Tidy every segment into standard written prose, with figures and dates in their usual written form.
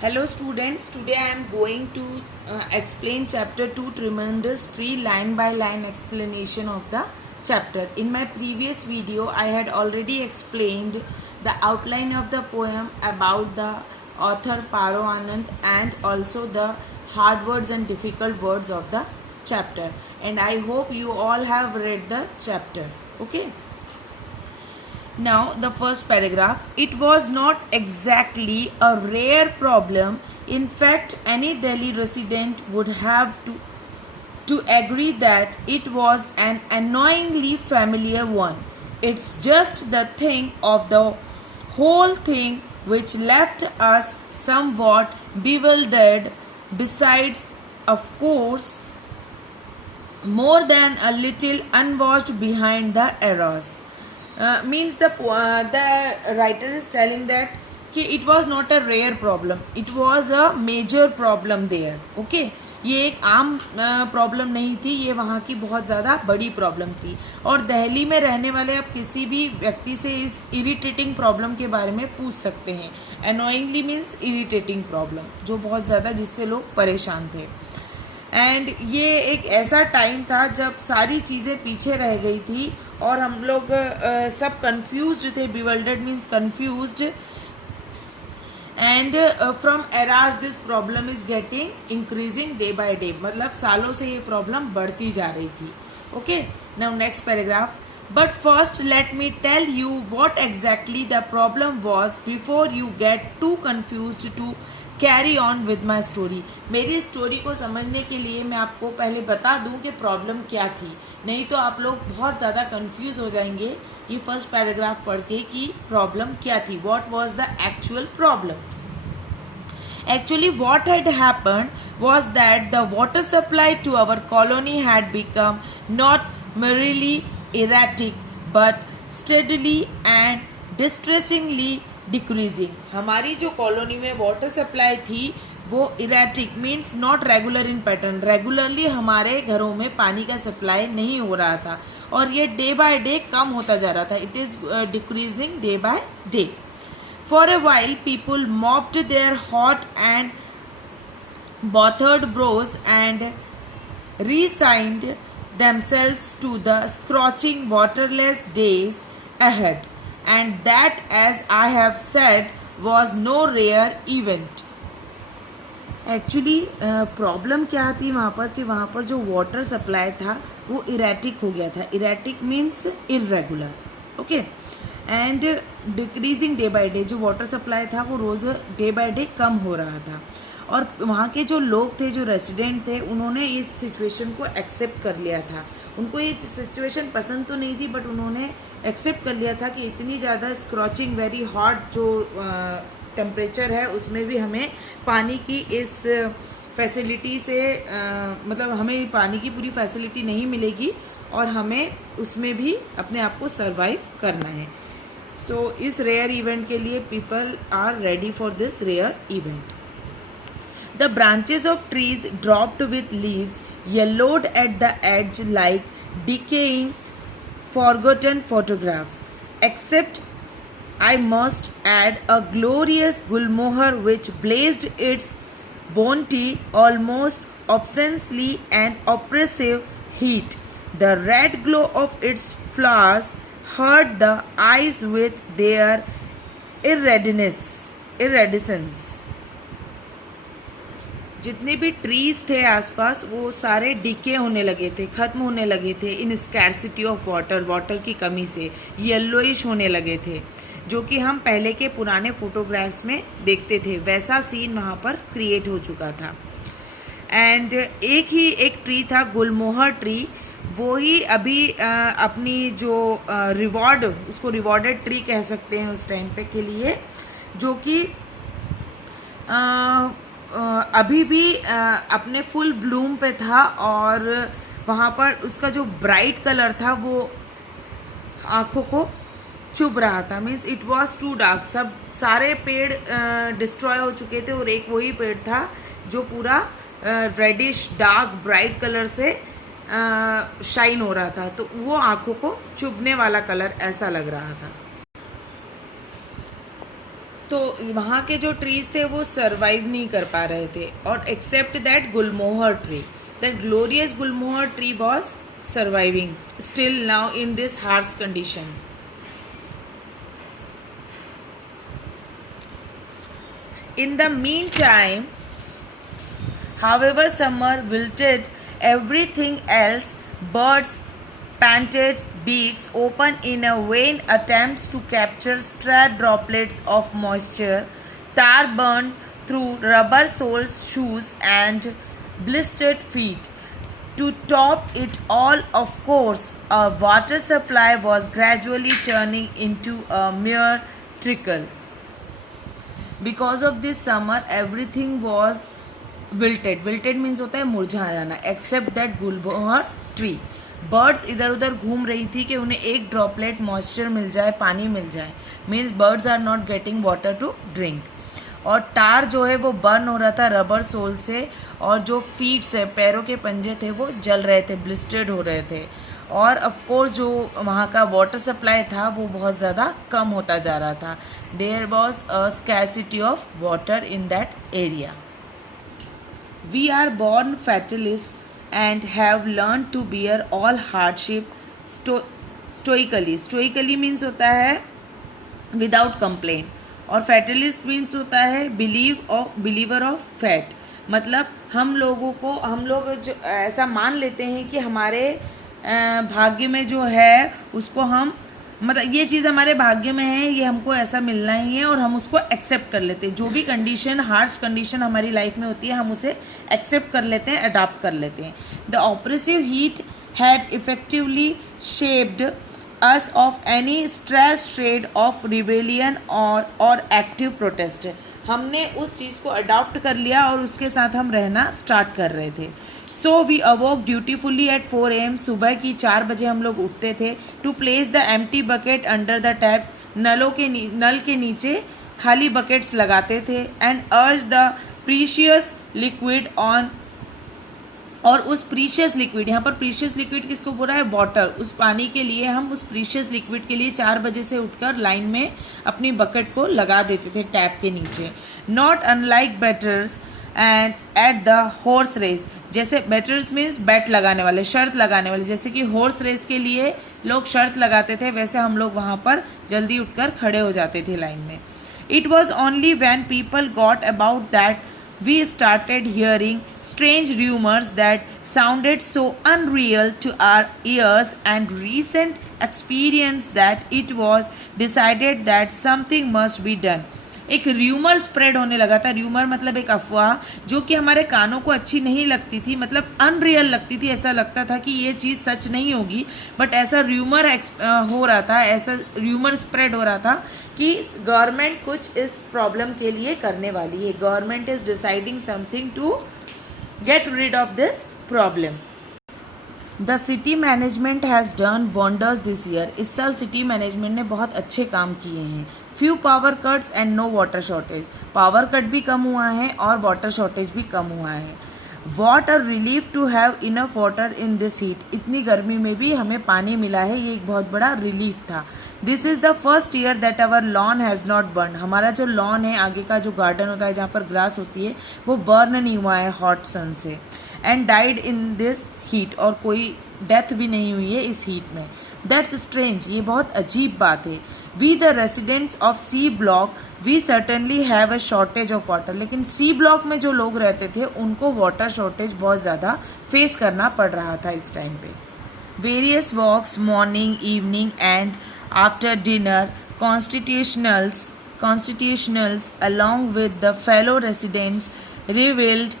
Hello students, today I am going to explain chapter 2 Tremendous Tree line by line explanation of the chapter. In my previous video I had already explained the outline of the poem about the author Paro Anand and also the hard words and difficult words of the chapter, and I hope you all have read the chapter. Okay. Now, the first paragraph. It was not exactly a rare problem. In fact, any Delhi resident would have to agree that it was an annoyingly familiar one. It's just the thing of the whole thing which left us somewhat bewildered, besides, of course, more than a little unwashed behind the errors. Means the writer is telling that कि it was not a rare problem, it was a major problem there. Okay, ये एक आम problem नहीं थी, ये वहाँ की बहुत ज़्यादा बड़ी प्रॉब्लम थी. और दिल्ली में रहने वाले आप किसी भी व्यक्ति से इस इरिटेटिंग प्रॉब्लम के बारे में पूछ सकते हैं. अनोइंगली मीन्स इरिटेटिंग प्रॉब्लम, जो बहुत ज़्यादा जिससे लोग परेशान थे. एंड ये एक ऐसा टाइम था जब सारी चीज़ें पीछे रह गई थी और हम लोग सब कंफ्यूज्ड थे. Bewildered means confused. And from eras this problem is getting increasing day by day, मतलब सालों से ये प्रॉब्लम बढ़ती जा रही थी. Okay, now next paragraph. But first let me tell you what exactly the problem was before you get to confuse to carry on with my story. मेरी story को समझने के लिए मैं आपको पहले बता दूं कि प्रॉब्लम क्या थी, नहीं तो आप लोग बहुत ज़्यादा कंफ्यूज हो जाएंगे ये फर्स्ट पैराग्राफ पढ़ के कि प्रॉब्लम क्या थी. What was the actual problem? Actually, what had happened was that the water supply to our colony had become not merely erratic but steadily and distressingly decreasing. हमारी जो कॉलोनी में water supply थी वो erratic means not regular in pattern. Regularly हमारे घरों में पानी का सप्लाई नहीं हो रहा था और ये डे बाय डे कम होता जा रहा था. It is decreasing day by day. For a while, people mopped their hot and bothered brows and resigned themselves to the scorching waterless days ahead. And that, as I have said, was no rare event. Actually problem क्या थी वहाँ पर कि वहाँ पर जो water supply था वो इरेटिक हो गया था. Erratic means irregular. Okay, and decreasing day by day. जो वाटर सप्लाई था वो रोज़ डे बाय डे कम हो रहा था और वहाँ के जो लोग थे, जो रेसिडेंट थे, उन्होंने इस सिचुएशन को एक्सेप्ट कर लिया था. उनको ये सिचुएशन पसंद तो नहीं थी बट उन्होंने एक्सेप्ट कर लिया था कि इतनी ज़्यादा स्क्रॉचिंग वेरी हॉट जो टेम्परेचर है उसमें भी हमें पानी की इस फैसिलिटी से मतलब हमें पानी की पूरी फैसिलिटी नहीं मिलेगी और हमें उसमें भी अपने आप को सर्वाइव करना है. सो इस रेयर इवेंट के लिए people are ready for this rare event. The branches of trees dropped with leaves yellowed at the edge like decaying forgotten photographs, except I must add a glorious gulmohar which blazed its bounty almost obscenely and oppressive heat. The red glow of its flowers hurt the eyes with their iridescence. जितने भी trees थे आसपास वो सारे DK होने लगे थे, ख़त्म होने लगे थे इन स्कैरसिटी ऑफ वाटर, वाटर की कमी से येलोइश होने लगे थे, जो कि हम पहले के पुराने फोटोग्राफ्स में देखते थे. वैसा सीन वहाँ पर क्रिएट हो चुका था. एंड एक ट्री था गुलमोहर ट्री, वो ही अभी अपनी जो रिवॉर्ड, उसको रिवॉर्डेड ट्री कह सकते हैं उस टाइम पे के लिए, जो कि अभी भी अपने फुल ब्लूम पे था और वहाँ पर उसका जो ब्राइट कलर था वो आँखों को चुभ रहा था. Means it was too dark. सब सारे पेड़ डिस्ट्रॉय हो चुके थे और एक वही पेड़ था जो पूरा रेडिश डार्क ब्राइट कलर से शाइन हो रहा था, तो वो आँखों को चुभने वाला कलर ऐसा लग रहा था. तो वहाँ के जो ट्रीज थे वो सर्वाइव नहीं कर पा रहे थे, और except that gulmohar tree, that glorious gulmohar tree was surviving still now in this harsh condition. In the meantime, however, summer wilted everything else. Birds panted, beaks open in a vain attempts to capture stray droplets of moisture. Tar burned through rubber soles, shoes, and blistered feet. To top it all, of course, a water supply was gradually turning into a mere trickle. Because of this summer, everything was wilted. Wilted means होता है मुरझा जाना. Except that Gulmohar tree. Birds इधर उधर घूम रही थी कि उन्हें एक ड्रॉपलेट मॉइस्चर मिल जाए, पानी मिल जाए. Means birds are not getting water to drink. और टार जो है वो बर्न हो रहा था रबर सोल से, और जो फीट्स है, पैरों के पंजे थे, वो जल रहे थे, ब्लिस्टर्ड हो रहे थे. और ऑफकोर्स जो वहाँ का वाटर सप्लाई था वो बहुत ज़्यादा कम होता जा रहा था. There was a scarcity of water in that area. We are born fatalist and have learn to bear all hardship stoically. Stoically means होता है विदाउट कंप्लेन, और फैटलिस्ट मीन्स होता है बिलीवर ऑफ फैट. मतलब हम लोग जो ऐसा मान लेते हैं कि हमारे भाग्य में जो है उसको हम, मतलब ये चीज़ हमारे भाग्य में है, ये हमको ऐसा मिलना ही है, और हम उसको एक्सेप्ट कर लेते हैं. जो भी कंडीशन, हार्श कंडीशन हमारी लाइफ में होती है, हम उसे एक्सेप्ट कर लेते हैं, अडॉप्ट कर लेते हैं. The oppressive heat had effectively shaped us of any stress trade off rebellion और एक्टिव प्रोटेस्ट. हमने उस चीज़ को अडॉप्ट कर लिया और उसके साथ हम रहना स्टार्ट कर रहे थे. So we awoke dutifully at 4 AM. सुबह की 4 बजे हम लोग उठते थे. To place the empty bucket under the taps. नल के नीचे खाली बकेट्स लगाते थे. एंड अर्ज द प्रीशियस लिक्विड ऑन. और उस प्रीशियस लिक्विड, यहाँ पर प्रीशियस लिक्विड किसको बोल रहा है? वाटर. उस पानी के लिए हम उस प्रीशियस लिक्विड के लिए 4 बजे से उठकर लाइन में अपनी बकेट को लगा देते थे टैप के नीचे. Not unlike betters and at the horse race. जैसे बेटर्स मीन्स बैट लगाने वाले, शर्त लगाने वाले. जैसे कि हॉर्स रेस के लिए लोग शर्त लगाते थे, वैसे हम लोग वहाँ पर जल्दी उठकर खड़े हो जाते थे लाइन में. It was only when people got about that we started hearing strange rumors that sounded so unreal to our ears, and recent experience that it was decided that something must be done. एक rumour spread होने लगा था. Rumour मतलब एक अफवाह जो कि हमारे कानों को अच्छी नहीं लगती थी, मतलब अनरियल लगती थी. ऐसा लगता था कि ये चीज़ सच नहीं होगी, बट ऐसा र्यूमर हो रहा था, ऐसा र्यूमर स्प्रेड हो रहा था कि गवर्नमेंट कुछ इस प्रॉब्लम के लिए करने वाली है. Government is deciding something to get rid of this problem. The city management has done wonders this year. इस साल सिटी मैनेजमेंट ने बहुत अच्छे काम किए हैं. Few power cuts and no water shortage. Power cut भी कम हुआ है और वाटर शॉर्टेज भी कम हुआ है. What a relief to have enough water in this heat. इतनी गर्मी में भी हमें पानी मिला है, ये एक बहुत बड़ा रिलीफ था. This is the first year that our lawn has not burn. हमारा जो लॉन है, आगे का जो गार्डन होता है जहाँ पर ग्रास होती है, वो बर्न नहीं हुआ है हॉट सन से. And died in this heat. और कोई डेथ भी नहीं हुई है इस हीट में. That's strange. ये बहुत अजीब बात है. We the residents of C block we certainly have a shortage of water. लेकिन सी ब्लॉक में जो लोग रहते थे उनको वाटर शॉर्टेज बहुत ज़्यादा फेस करना पड़ रहा था इस टाइम पे. Various walks morning, evening and after dinner constitutionals along with the fellow residents revealed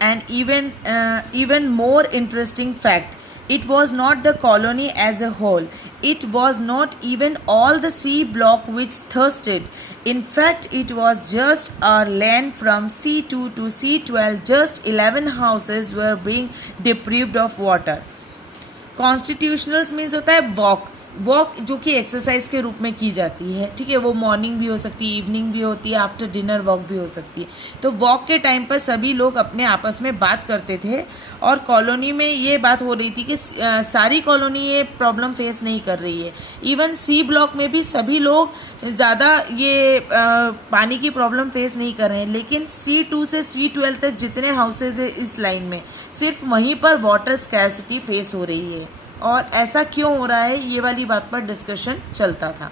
an even more interesting fact. It was not the colony as a whole. It was not even all the C block which thirsted. In fact, it was just our land from C2 to C12. Just 11 houses were being deprived of water. Constitutionals means होता है walk. Walk जो कि exercise के रूप में की जाती है, ठीक है, वो मॉर्निंग भी हो सकती है, इवनिंग भी होती है, आफ्टर डिनर वॉक भी हो सकती है। तो वॉक के टाइम पर सभी लोग अपने आपस में बात करते थे और कॉलोनी में ये बात हो रही थी कि सारी कॉलोनी ये प्रॉब्लम फेस नहीं कर रही है। इवन सी ब्लॉक में भी सभी लोग ज़्यादा ये पानी की प्रॉब्लम फेस नहीं कर रहे हैं, लेकिन C2 से C12 तक जितने हाउसेज है इस लाइन में, सिर्फ वहीं पर वाटर स्कैर्सिटी फेस हो रही है। और ऐसा क्यों हो रहा है, ये वाली बात पर डिस्कशन चलता था।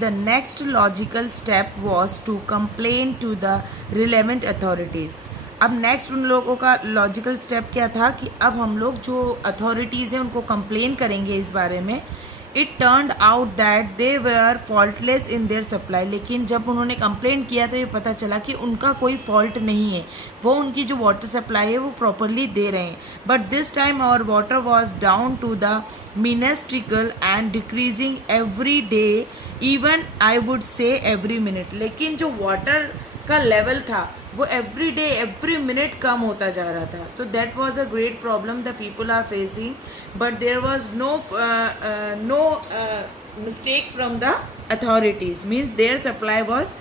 The next logical step was to complain to the relevant authorities. अब नेक्स्ट उन लोगों का लॉजिकल स्टेप क्या था कि अब हम लोग जो अथॉरिटीज़ हैं उनको कंप्लेन करेंगे इस बारे में। It turned out that they were faultless in their supply. लेकिन जब उन्होंने कंप्लेन किया तो ये पता चला कि उनका कोई फॉल्ट नहीं है, वो उनकी जो वाटर सप्लाई है वो प्रॉपरली दे रहे हैं। But this time our water was down to the मिनिस्ट्रिकल and decreasing every day, even I would say every minute. लेकिन जो वाटर का लेवल था वो एवरी डे एवरी मिनट कम होता जा रहा था। तो that was a great problem the people are facing, but there was no mistake from the authorities, means their supply was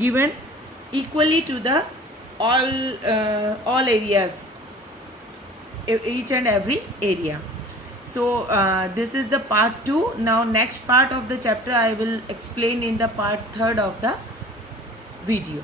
given equally to the all areas, each and every area. So this is the part 2. Now next part of the chapter I will explain in the part 3rd of the video.